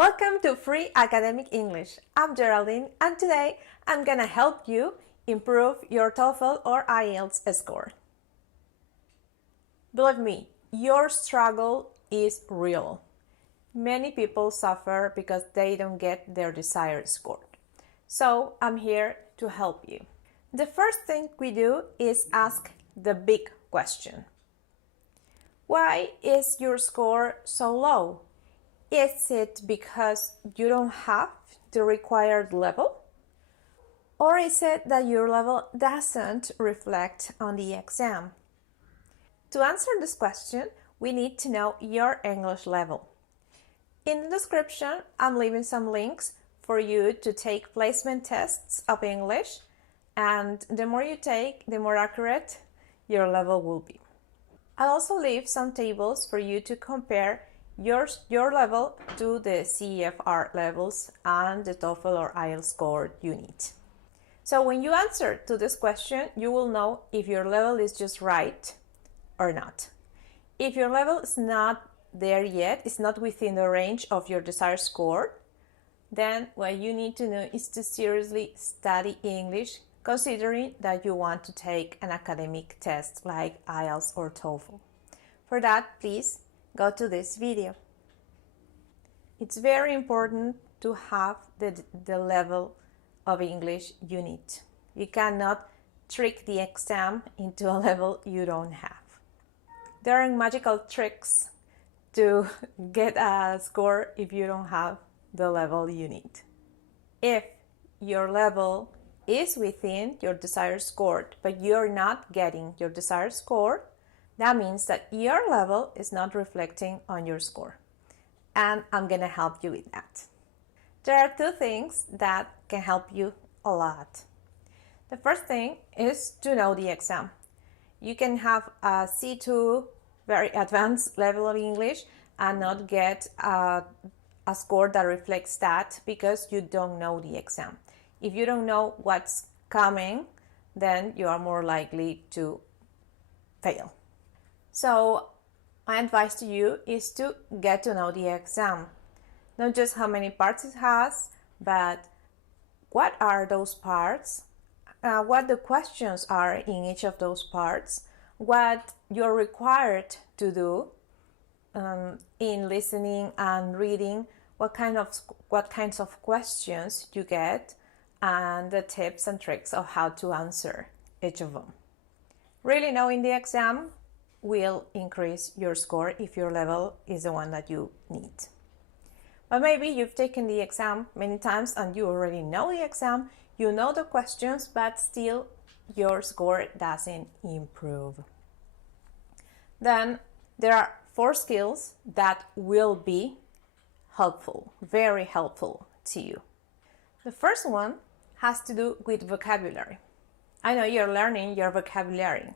Welcome to Free Academic English. I'm Geraldine and today I'm gonna help you improve your TOEFL or IELTS score. Believe me, your struggle is real. Many people suffer because they don't get their desired score. So I'm here to help you. The first thing we do is ask the big question. Why is your score so low? Is it because you don't have the required level? Or is it that your level doesn't reflect on the exam? To answer this question, we need to know your English level. In the description, I'm leaving some links for you to take placement tests of English, and the more you take, the more accurate your level will be. I'll also leave some tables for you to compare your level to the CEFR levels and the TOEFL or IELTS score you need. So when you answer to this question, you will know if your level is just right or not. If your level is not there yet, it's not within the range of your desired score, then what you need to know is to seriously study English, considering that you want to take an academic test like IELTS or TOEFL. For that, please go to this video. It's very important to have the level of English you need. You cannot trick the exam into a level you don't have. There are magical tricks to get a score if you don't have the level you need. If your level is within your desired score, but you're not getting your desired score, that means that your level is not reflecting on your score. And I'm gonna help you with that. There are two things that can help you a lot. The first thing is to know the exam. You can have a C2, very advanced level of English, and not get a score that reflects that because you don't know the exam. If you don't know what's coming, then you are more likely to fail. So my advice to you is to get to know the exam. Not just how many parts it has, but what are those parts, what the questions are in each of those parts, what you're required to do in listening and reading, what kinds of questions you get, and the tips and tricks of how to answer each of them. Really knowing the exam will increase your score if your level is the one that you need. But maybe you've taken the exam many times and you already know the exam, you know the questions, but still your score doesn't improve. Then there are 4 skills that will be helpful, very helpful to you. The first one has to do with vocabulary. I know you're learning your vocabulary,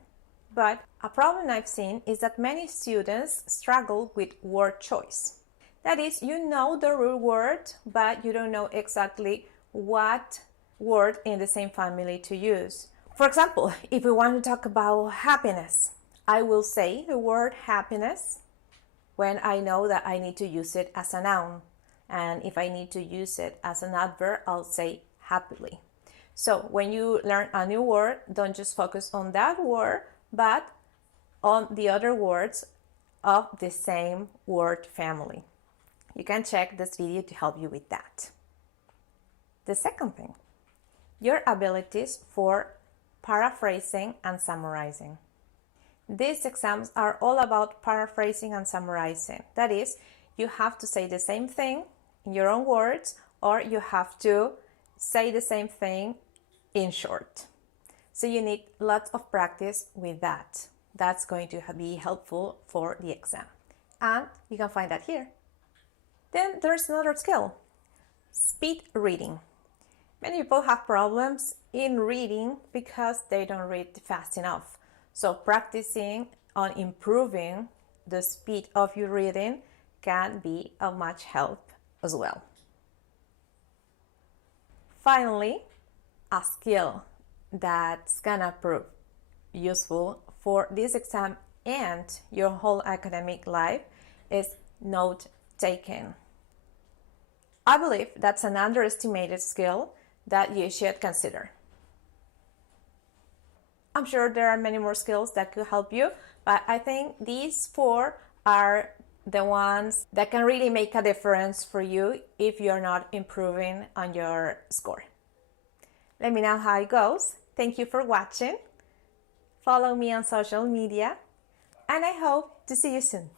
but a problem I've seen is that many students struggle with word choice. That is, you know the real word, but you don't know exactly what word in the same family to use. For example, if we want to talk about happiness, I will say the word happiness when I know that I need to use it as a noun. And if I need to use it as an adverb, I'll say happily. So when you learn a new word, don't just focus on that word, but on the other words of the same word family. You can check this video to help you with that. The second thing, your abilities for paraphrasing and summarizing. These exams are all about paraphrasing and summarizing. That is, you have to say the same thing in your own words, or you have to say the same thing in short. So you need lots of practice with that. That's going to be helpful for the exam. And you can find that here. Then there's another skill, speed reading. Many people have problems in reading because they don't read fast enough. So practicing on improving the speed of your reading can be of much help as well. Finally, a skill that's gonna prove useful for this exam and your whole academic life is note taking. I believe that's an underestimated skill that you should consider. I'm sure there are many more skills that could help you, but I think these 4 are the ones that can really make a difference for you if you're not improving on your score. Let me know how it goes. Thank you for watching. Follow me on social media, and I hope to see you soon.